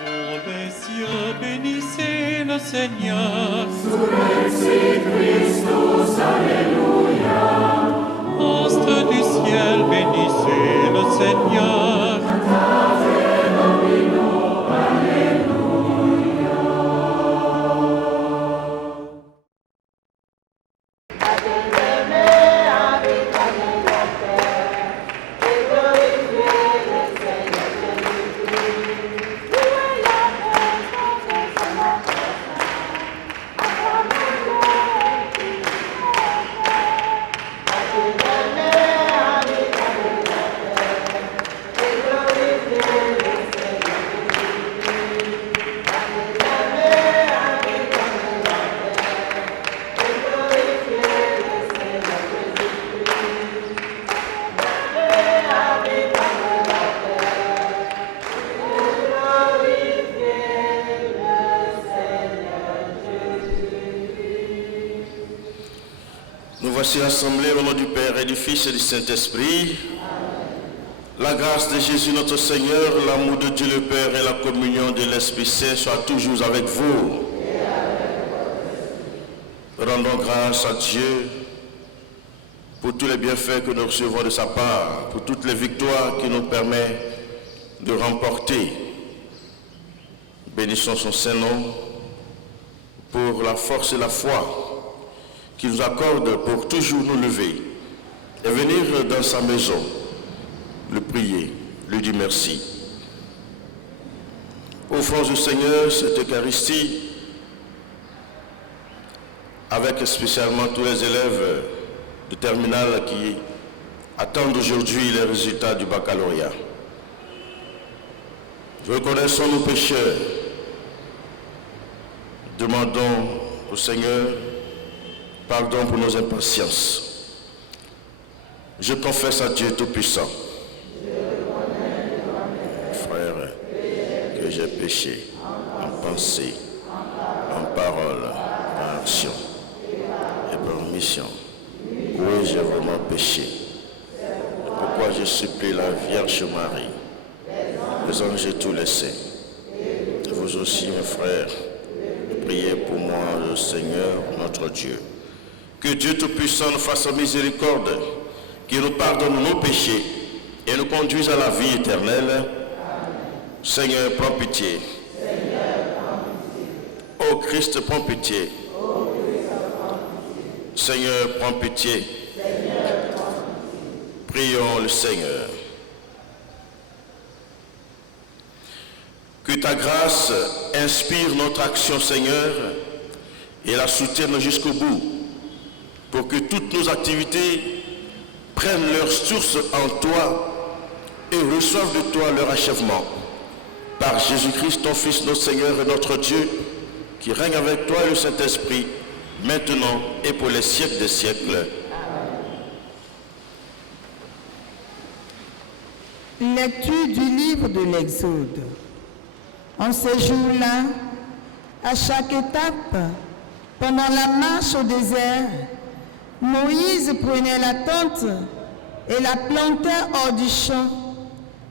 Vous les cieux, bénissez le Seigneur. Surrexit Christus, Alléluia. Astres du ciel, bénissez le Seigneur. Cantate Domino, Alléluia. Nous voici rassemblés au nom du Père et du Fils et du Saint-Esprit. La grâce de Jésus notre Seigneur, l'amour de Dieu le Père et la communion de l'Esprit Saint soient toujours avec vous. Rendons grâce à Dieu pour tous les bienfaits que nous recevons de sa part, pour toutes les victoires qu'il nous permet de remporter. Bénissons son Saint-Nom pour la force et la foi qu'il nous accorde pour toujours nous lever et venir dans sa maison, le prier, lui dire merci. Offrons au Seigneur cette Eucharistie avec spécialement tous les élèves de terminale qui attendent aujourd'hui les résultats du baccalauréat. Reconnaissons nos pécheurs. Demandons au Seigneur pardon pour nos impatiences. Je confesse à Dieu Tout-Puissant, frère, que j'ai péché en pensée, en parole, en action et par omission. Oui, j'ai vraiment péché. Pourquoi je supplie la Vierge Marie, les anges et tous les saints, et vous aussi, mes frères, priez pour moi, le Seigneur, notre Dieu. Que Dieu Tout-Puissant nous fasse miséricorde, qu'il nous pardonne nos péchés et nous conduise à la vie éternelle. Seigneur, prends pitié. Ô Christ, prends pitié. Seigneur, prends pitié. Prions le Seigneur. Que ta grâce inspire notre action, Seigneur, et la soutienne jusqu'au bout, pour que toutes nos activités prennent leur source en toi et reçoivent de toi leur achèvement. Par Jésus-Christ, ton Fils, notre Seigneur et notre Dieu, qui règne avec toi et le Saint-Esprit, maintenant et pour les siècles des siècles. Lecture du livre de l'Exode. En ces jours-là, à chaque étape, pendant la marche au désert, Moïse prenait la tente et la plantait hors du champ,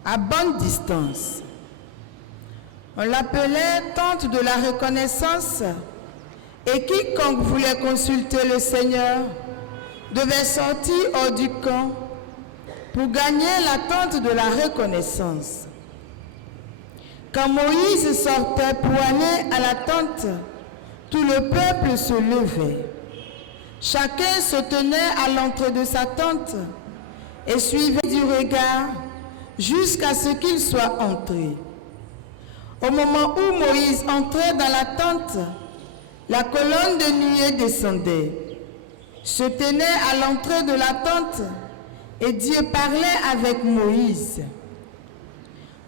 à bonne distance. On l'appelait tente de la reconnaissance, et quiconque voulait consulter le Seigneur devait sortir hors du camp pour gagner la tente de la reconnaissance. Quand Moïse sortait pour aller à la tente, tout le peuple se levait. Chacun se tenait à l'entrée de sa tente et suivait du regard jusqu'à ce qu'il soit entré. Au moment où Moïse entrait dans la tente, la colonne de nuée descendait, se tenait à l'entrée de la tente et Dieu parlait avec Moïse.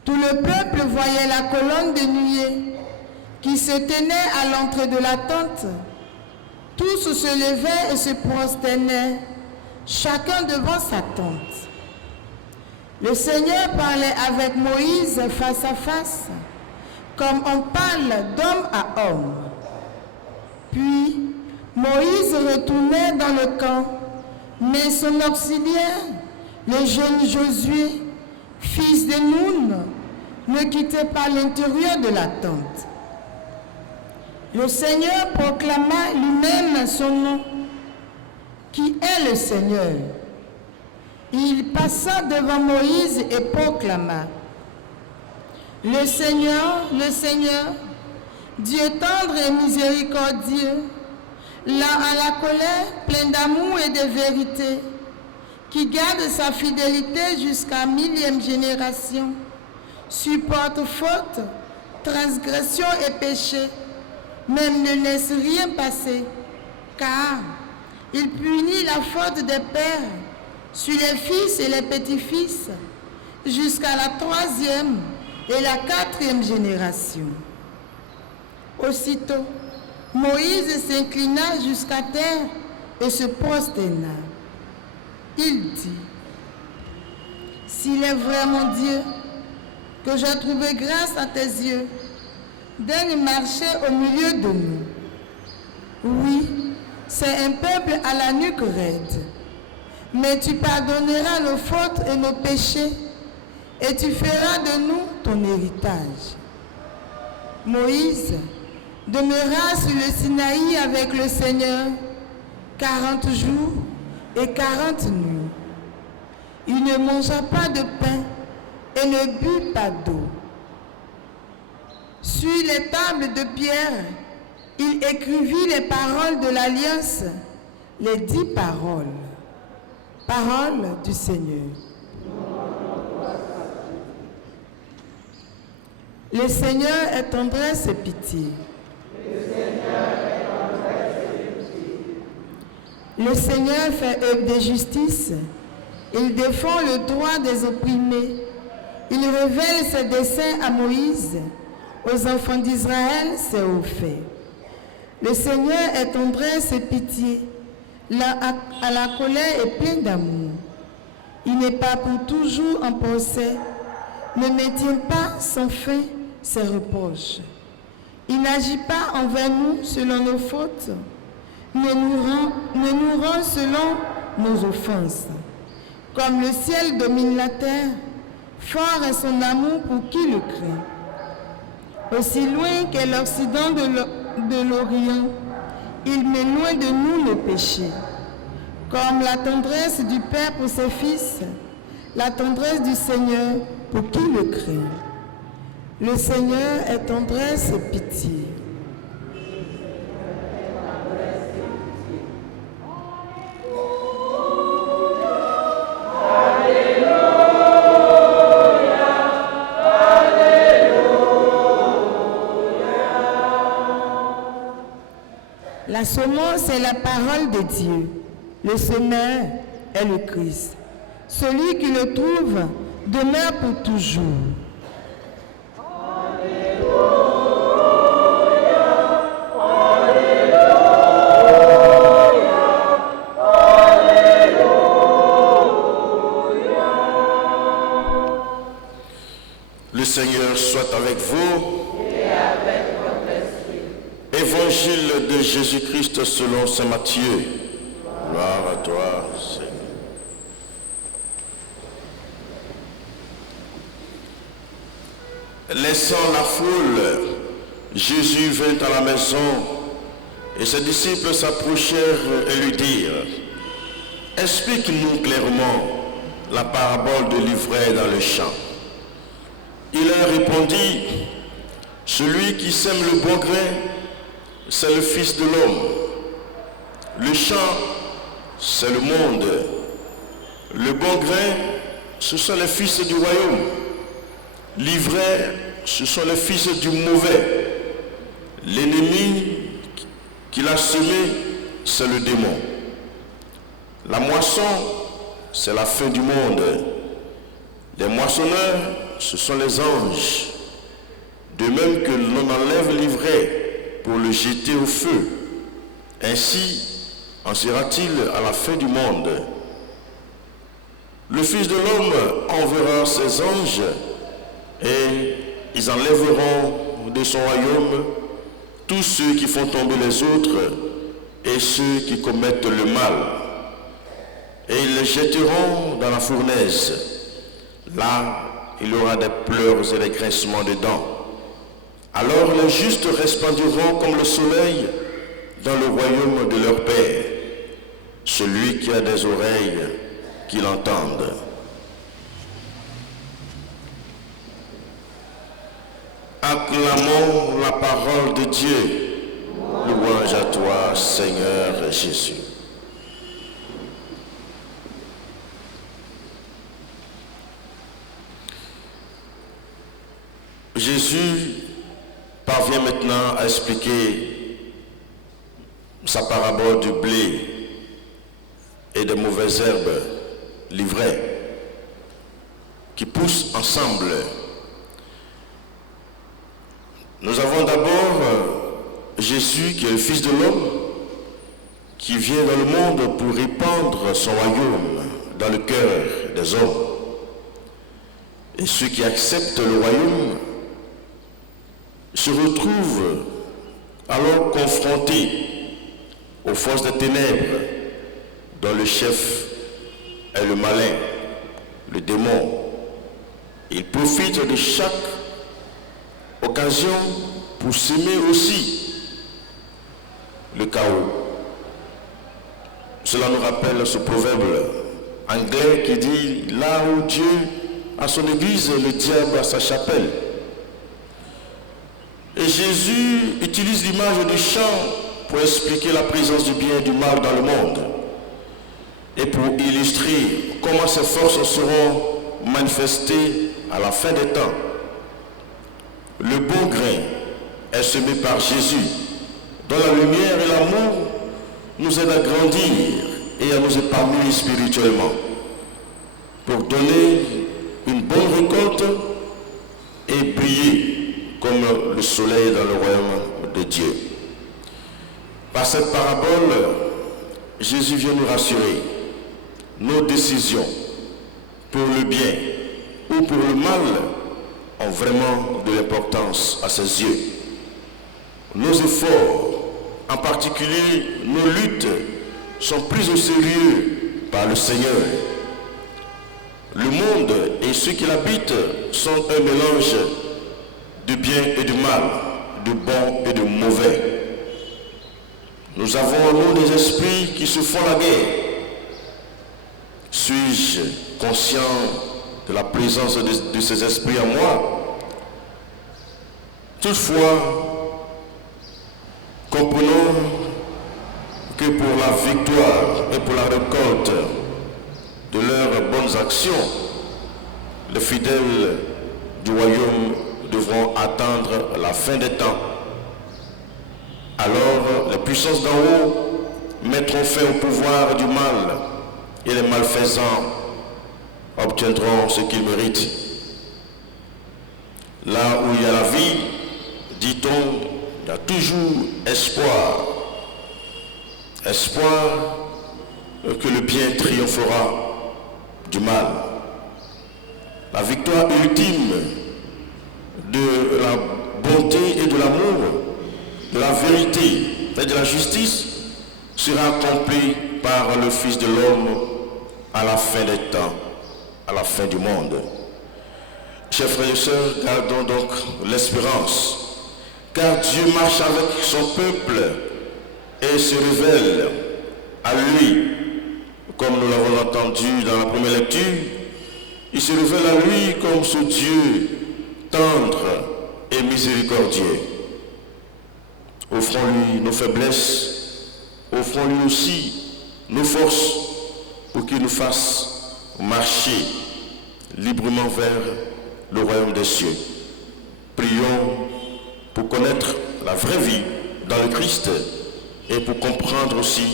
Tout le peuple voyait la colonne de nuée qui se tenait à l'entrée de la tente. Tous se levaient et se prosternaient, chacun devant sa tente. Le Seigneur parlait avec Moïse face à face, comme on parle d'homme à homme. Puis Moïse retournait dans le camp, mais son auxiliaire, le jeune Josué, fils de Nun, ne quittez pas l'intérieur de la tente. Le Seigneur proclama lui-même son nom, qui est le Seigneur. Il passa devant Moïse et proclama: le Seigneur, Dieu tendre et miséricordieux, lent à la colère, plein d'amour et de vérité, qui garde sa fidélité jusqu'à 1000e génération, supporte faute, transgression et péché, même ne laisse rien passer, car il punit la faute des pères sur les fils et les petits-fils, jusqu'à la 3e et la 4e génération. Aussitôt, Moïse s'inclina jusqu'à terre et se prosterna. Il dit: s'il est vrai, mon Dieu, que j'ai trouvé grâce à tes yeux, daigne marcher au milieu de nous. Oui, c'est un peuple à la nuque raide, mais tu pardonneras nos fautes et nos péchés, et tu feras de nous ton héritage. Moïse demeura sur le Sinaï avec le Seigneur 40 jours et 40 nuits. Il ne mangea pas de pain et ne but pas d'eau. Sur les tables de pierre, il écrivit les paroles de l'Alliance, les 10 paroles. Paroles du Seigneur. Le Seigneur est tendresse et pitié. Le Seigneur fait œuvre de justice. Il défend le droit des opprimés. Il révèle ses desseins à Moïse. Aux enfants d'Israël, ses hauts faits. Le Seigneur est tendresse et pitié. À la colère et plein d'amour. Il n'est pas pour toujours en procès. Ne maintient pas sans fin ses reproches. Il n'agit pas envers nous selon nos fautes, ne nous rend selon nos offenses. Comme le ciel domine la terre, fort est son amour pour qui le craint. Aussi loin qu'est l'Occident de l'Orient, il met loin de nous nos péchés. Comme la tendresse du Père pour ses fils, la tendresse du Seigneur pour qui le craint. Le Seigneur est tendresse et pitié. La semence est la parole de Dieu. Le semeur est le Christ. Celui qui le trouve demeure pour toujours. Le Seigneur soit avec vous. Et avec votre esprit. Évangile de Jésus-Christ selon saint Matthieu. Gloire à toi, Seigneur. Laissant la foule, Jésus vint à la maison et ses disciples s'approchèrent et lui dirent: explique-nous clairement la parabole de l'ivraie dans le champ. Il leur répondit: celui qui sème le bon grain, c'est le Fils de l'homme. Le champ, c'est le monde. Le bon grain, ce sont les fils du royaume. L'ivraie, ce sont les fils du mauvais. L'ennemi qui l'a semé, c'est le démon. La moisson, c'est la fin du monde. Les moissonneurs, ce sont les anges. De même que l'on enlève l'ivraie pour le jeter au feu, ainsi en sera-t-il à la fin du monde. Le Fils de l'homme enverra ses anges et ils enlèveront de son royaume tous ceux qui font tomber les autres et ceux qui commettent le mal. Et ils les jetteront dans la fournaise. Là, il y aura des pleurs et des grincements de dents. Alors les justes resplendiront comme le soleil dans le royaume de leur Père. Celui qui a des oreilles, qu'il entende. Acclamons la parole de Dieu. Louange à toi, Seigneur Jésus. Jésus parvient maintenant à expliquer sa parabole du blé et des mauvaises herbes livrées qui poussent ensemble. Nous avons d'abord Jésus qui est le Fils de l'homme qui vient dans le monde pour répandre son royaume dans le cœur des hommes. Et ceux qui acceptent le royaume se retrouvent alors confrontés aux forces des ténèbres dont le chef est le malin, le démon. Il profite de chaque occasion pour semer aussi le chaos. Cela nous rappelle ce proverbe anglais qui dit « Là où Dieu a son église, le diable a sa chapelle ». Et Jésus utilise l'image du champ pour expliquer la présence du bien et du mal dans le monde et pour illustrer comment ces forces seront manifestées à la fin des temps. Le bon grain est semé par Jésus, dont la lumière et l'amour nous aident à grandir et à nous épanouir spirituellement, pour donner une bonne récolte et briller comme le soleil dans le royaume de Dieu. Par cette parabole, Jésus vient nous rassurer. Nos décisions pour le bien ou pour le mal ont vraiment de l'importance à ses yeux. Nos efforts, en particulier nos luttes, sont pris au sérieux par le Seigneur. Le monde et ceux qui l'habitent sont un mélange de bien et de mal, de bon et de mauvais. Nous avons en nous des esprits qui se font la guerre. Suis-je conscient de la présence de ces esprits en moi? Toutefois, comprenons que pour la victoire et pour la récolte de leurs bonnes actions, les fidèles du royaume devront attendre la fin des temps. Alors, les puissances d'en haut mettront fin au pouvoir du mal et les malfaisants obtiendront ce qu'ils méritent. Là où il y a la vie, dit-on, il y a toujours espoir. Espoir que le bien triomphera du mal. La victoire ultime de la bonté et de l'amour, de la vérité et de la justice sera accomplie par le Fils de l'homme à la fin des temps, à la fin du monde. Chers frères et sœurs, gardons donc l'espérance, car Dieu marche avec son peuple et se révèle à lui, comme nous l'avons entendu dans la première lecture. Il se révèle à lui comme ce Dieu tendre et miséricordieux. Offrons-lui nos faiblesses, offrons-lui aussi nos forces pour qu'il nous fasse marcher librement vers le royaume des cieux. Prions pour connaître la vraie vie dans le Christ et pour comprendre aussi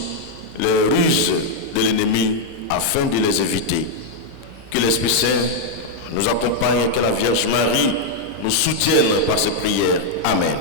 les ruses de l'ennemi afin de les éviter. Que l'Esprit Saint nous accompagne et que la Vierge Marie nous soutienne par ses prières. Amen.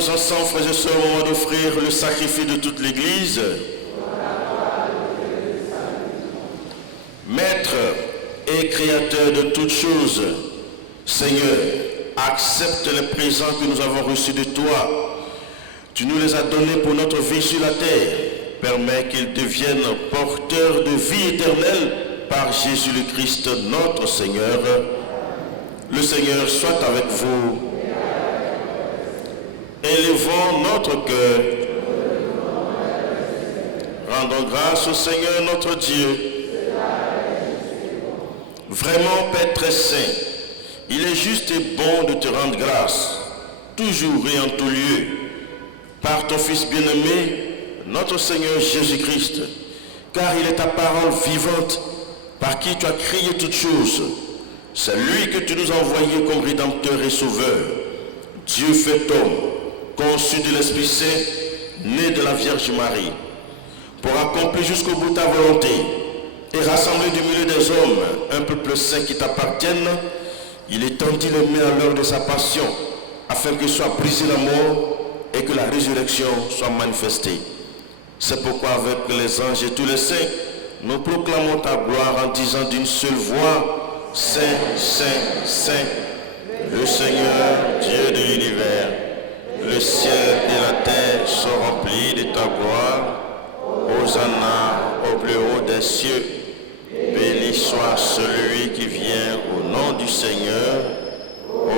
nous ensemble, frères et sœurs, au moment d'offrir le sacrifice de toute l'Église. Maître et créateur de toutes choses, Seigneur, accepte les présents que nous avons reçus de toi. Tu nous les as donnés pour notre vie sur la terre. Permets qu'ils deviennent porteurs de vie éternelle par Jésus le Christ, notre Seigneur. Le Seigneur soit avec vous. Élevons notre cœur. Rendons grâce au Seigneur notre Dieu. Vraiment, Père très saint, il est juste et bon de te rendre grâce, toujours et en tout lieu, par ton Fils bien-aimé, notre Seigneur Jésus-Christ, car il est ta parole vivante, par qui tu as créé toutes choses. C'est lui que tu nous as envoyé comme Rédempteur et Sauveur. Dieu fait homme, conçu de l'Esprit Saint, né de la Vierge Marie, pour accomplir jusqu'au bout ta volonté, et rassembler du milieu des hommes un peuple saint qui t'appartienne, il étendit les mains à l'heure de sa passion, afin que soit brisée la mort et que la résurrection soit manifestée. C'est pourquoi avec les anges et tous les saints, nous proclamons ta gloire en disant d'une seule voix, Saint, Saint, Saint, le Seigneur, Dieu de l'univers. Le ciel et la terre sont remplis de ta gloire. Hosanna au plus haut des cieux. Béni soit celui qui vient au nom du Seigneur.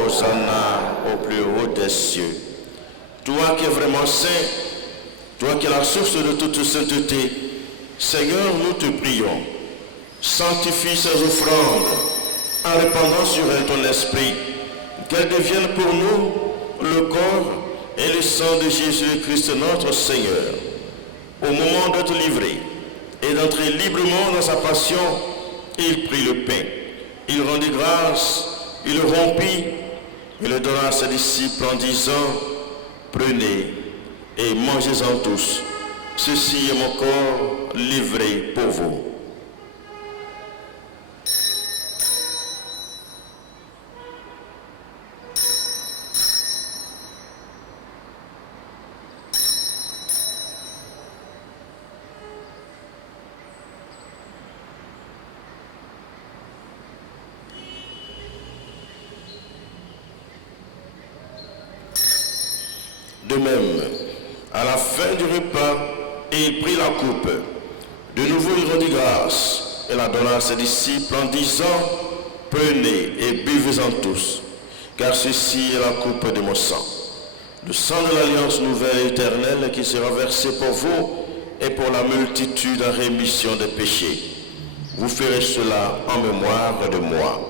Hosanna au plus haut des cieux. Toi qui es vraiment saint, toi qui es la source de toute sainteté, Seigneur, nous te prions. Sanctifie ces offrandes en répandant sur elles ton esprit, qu'elles deviennent pour nous le corps et le sang de Jésus-Christ notre Seigneur. Au moment d'être livré et d'entrer librement dans sa passion, il prit le pain, il rendit grâce, il le rompit et le donna à ses disciples en disant, prenez et mangez-en tous. Ceci est mon corps livré pour vous. De même, à la fin du repas, il prit la coupe. De nouveau, il rendit grâce et la donna à ses disciples en disant, prenez et buvez-en tous, car ceci est la coupe de mon sang, le sang de l'alliance nouvelle et éternelle qui sera versé pour vous et pour la multitude en rémission des péchés. Vous ferez cela en mémoire de moi.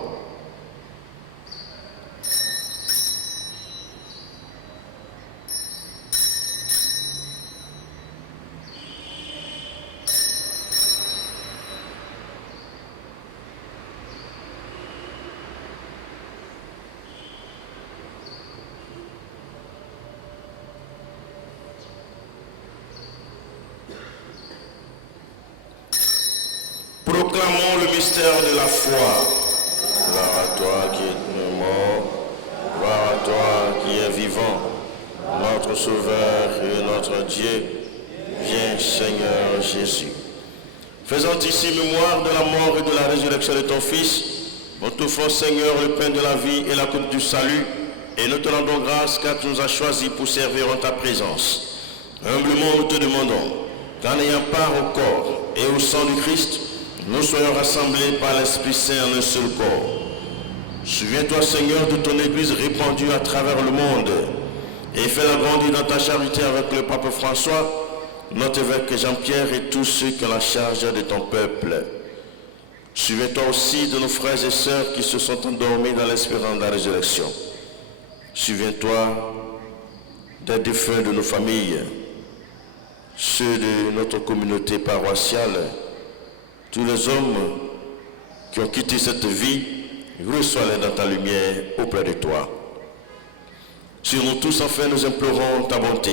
Proclamons le mystère de la foi. Gloire à toi qui es mort, gloire à toi qui es vivant, notre Sauveur et notre Dieu. Viens, Seigneur Jésus. Faisant ici mémoire de la mort et de la résurrection de ton Fils, nous t'offrons, Seigneur, le pain de la vie et la coupe du salut, et nous te rendons grâce car tu nous as choisis pour servir en ta présence. Humblement, nous te demandons qu'en ayant part au corps et au sang du Christ, nous soyons rassemblés par l'Esprit Saint en un seul corps. Souviens-toi, Seigneur, de ton Église répandue à travers le monde et fais-la grandir dans ta charité avec le pape François, notre évêque Jean-Pierre et tous ceux qui ont la charge de ton peuple. Souviens-toi aussi de nos frères et sœurs qui se sont endormis dans l'espérance de la résurrection. Souviens-toi des défunts de nos familles, ceux de notre communauté paroissiale, tous les hommes qui ont quitté cette vie, reçois-les dans ta lumière auprès de toi. Sur nous tous, enfin, nous implorons ta bonté.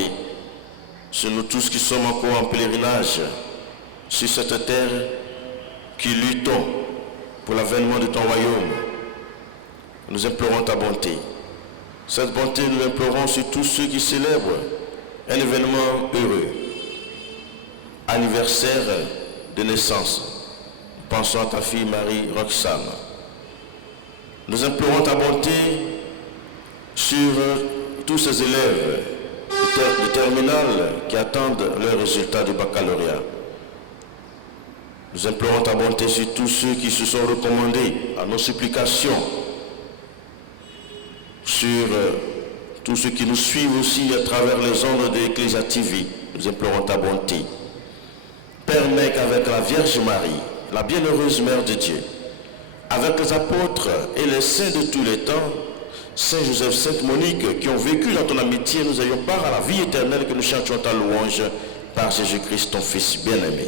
Sur nous tous qui sommes encore en pèlerinage sur cette terre, qui luttons pour l'avènement de ton royaume, nous implorons ta bonté. Cette bonté, nous l'implorons sur tous ceux qui célèbrent un événement heureux. Anniversaire de naissance. Pensons à ta fille Marie Roxane. Nous implorons ta bonté sur tous ces élèves de terminale qui attendent leurs résultats du baccalauréat. Nous implorons ta bonté sur tous ceux qui se sont recommandés à nos supplications, sur tous ceux qui nous suivent aussi à travers les ondes de Ecclesia TV. Nous implorons ta bonté. Permets qu'avec la Vierge Marie, la bienheureuse Mère de Dieu, avec les apôtres et les saints de tous les temps, Saint Joseph, Sainte Monique, qui ont vécu dans ton amitié, nous ayons part à la vie éternelle, que nous chantions ta louange par Jésus-Christ, ton Fils bien-aimé.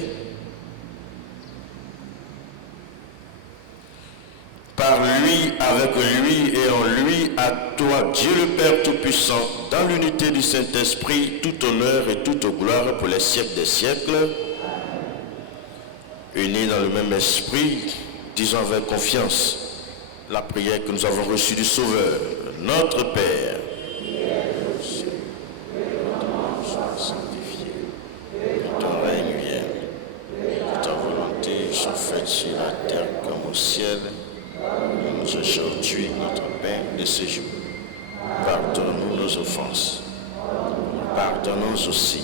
Par lui, avec lui et en lui, à toi, Dieu le Père Tout-Puissant, dans l'unité du Saint-Esprit, tout honneur et toute gloire pour les siècles des siècles. Unis dans le même esprit, disons avec confiance la prière que nous avons reçue du Sauveur, notre Père. Sanctifié, que ton règne vienne, que ta volonté soit faite sur la terre comme au ciel. Donne-nous aujourd'hui notre pain de ce jour. Pardonne-nous nos offenses. Pardonnons aussi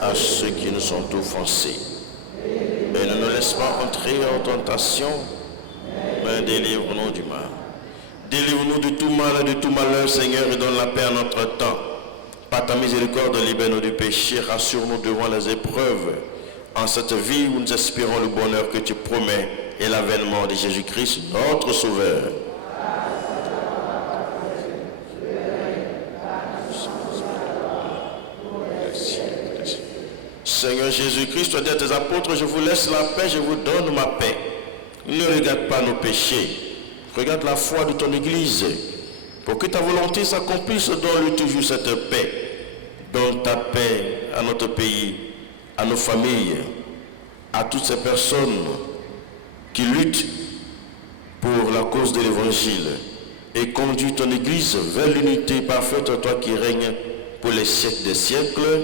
à ceux qui nous ont offensés. Et ne nous laisse pas entrer en tentation, mais délivre-nous du mal. Délivre-nous de tout mal et de tout malheur, Seigneur, et donne la paix à notre temps. Par ta miséricorde, libère-nous du péché, rassure-nous devant les épreuves. En cette vie où nous espérons le bonheur que tu promets et l'avènement de Jésus-Christ, notre Sauveur. Seigneur Jésus-Christ, tu as dit à tes apôtres, je vous laisse la paix, je vous donne ma paix. Ne regarde pas nos péchés, regarde la foi de ton Église, pour que ta volonté s'accomplisse, donne-lui toujours cette paix. Donne ta paix à notre pays, à nos familles, à toutes ces personnes qui luttent pour la cause de l'Évangile, et conduis ton Église vers l'unité parfaite, toi qui règnes pour les siècles des siècles.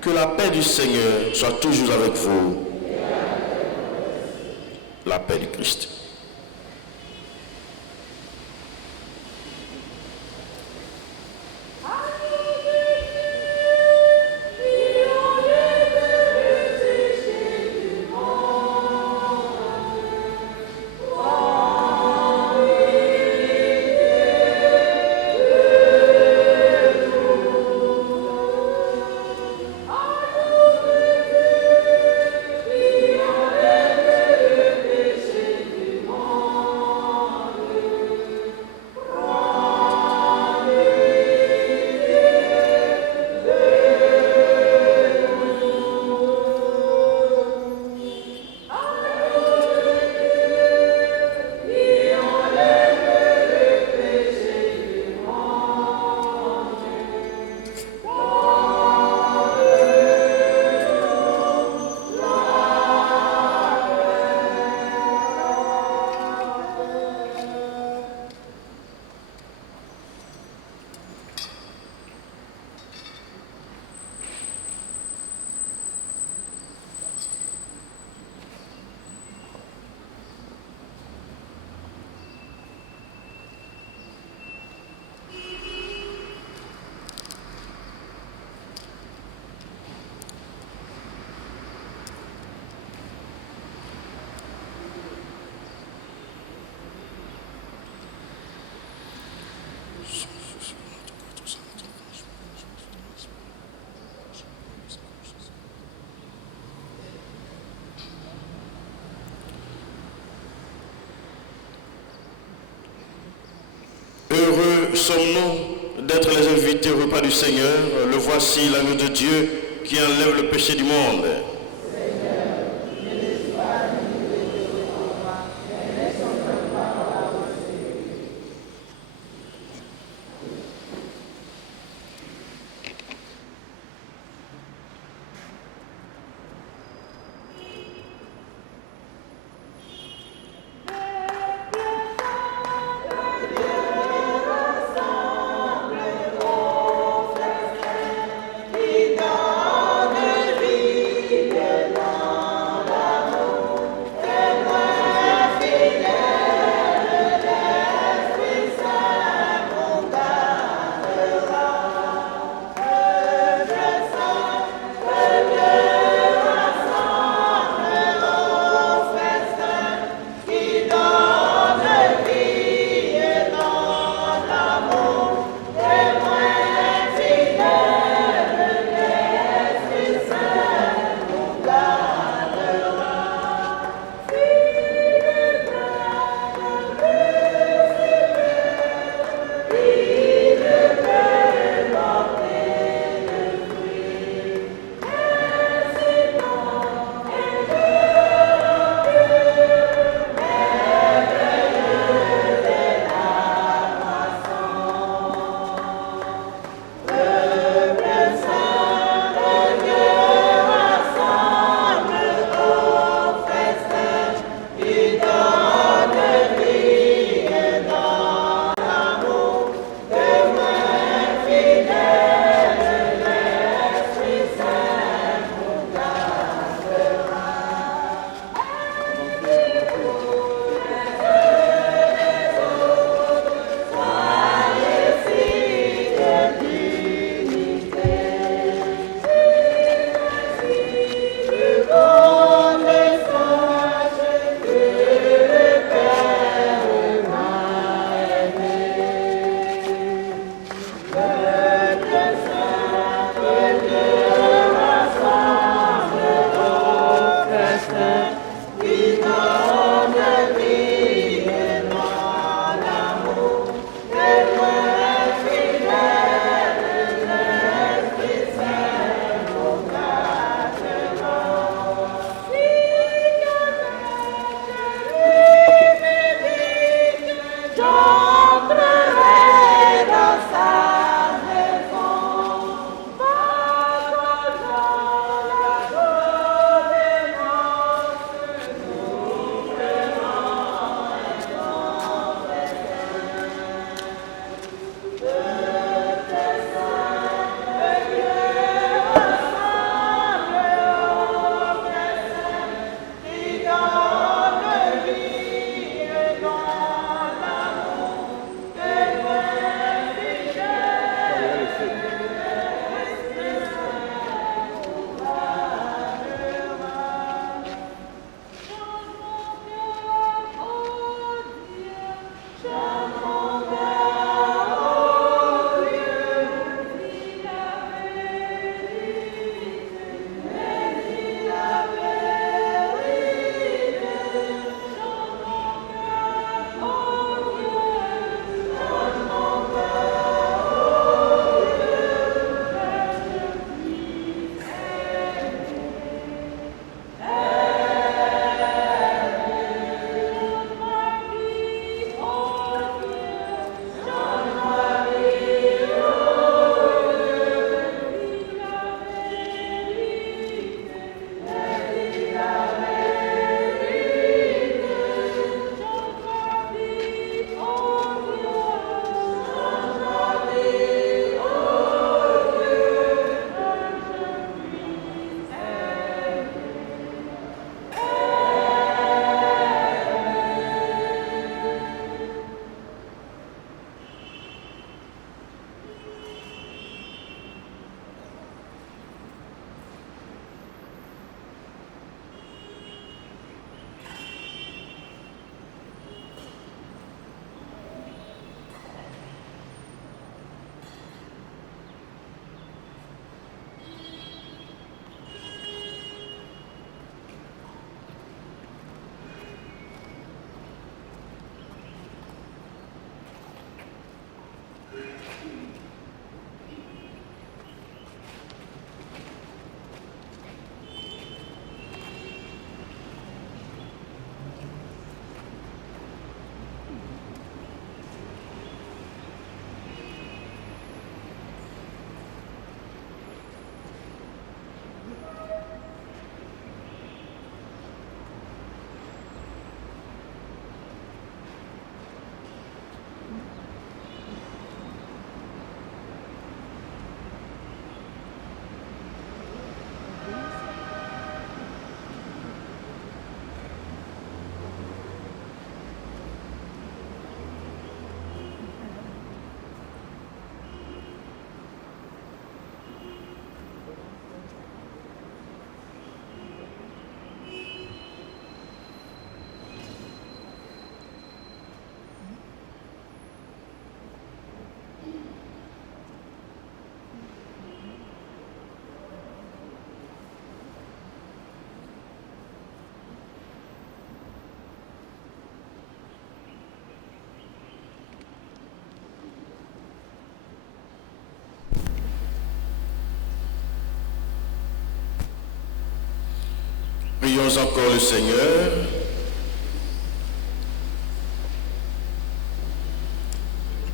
Que la paix du Seigneur soit toujours avec vous. La paix du Christ. Heureux sommes-nous d'être les invités au repas du Seigneur. Le voici, l'agneau de Dieu qui enlève le péché du monde. Bénissons encore le Seigneur.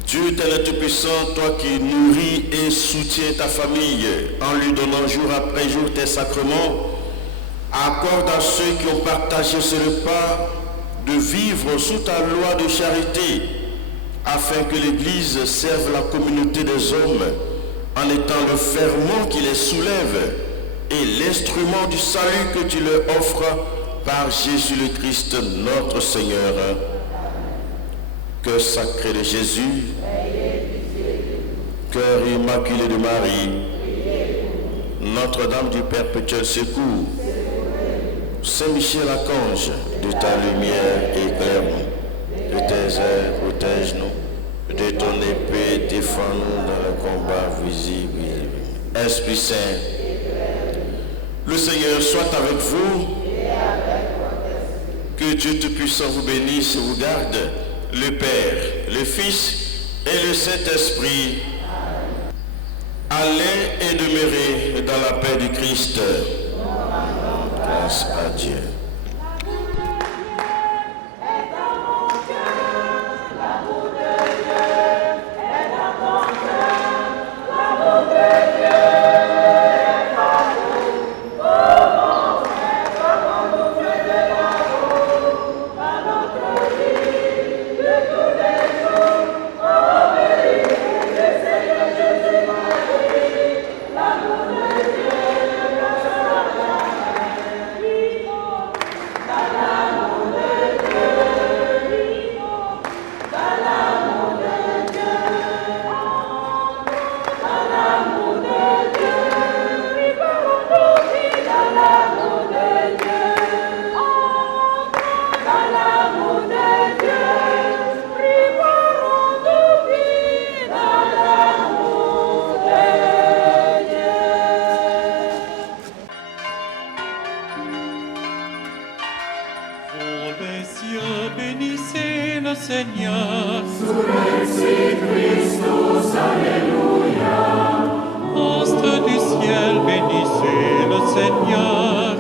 Dieu éternel Tout-Puissant, toi qui nourris et soutiens ta famille en lui donnant jour après jour tes sacrements, accorde à ceux qui ont partagé ce repas de vivre sous ta loi de charité, afin que l'Église serve la communauté des hommes en étant le ferment qui les soulève et l'instrument du salut que tu leur offres par Jésus le Christ notre Seigneur. Cœur sacré de Jésus, cœur immaculé de Marie, Notre-Dame du Perpétuel Secours, Saint-Michel Archange, de ta lumière éclaire-nous, de tes ailes protège-nous, de ton épée défends-nous dans le combat visible. Esprit Saint, le Seigneur soit avec vous, que Dieu Tout-Puissant vous bénisse et vous garde, le Père, le Fils et le Saint-Esprit. Allez et demeurez dans la paix du Christ. Grâce à Dieu. Bénissez le Seigneur. Surrexit Christus, Alléluia. Astres du ciel, bénissez le Seigneur.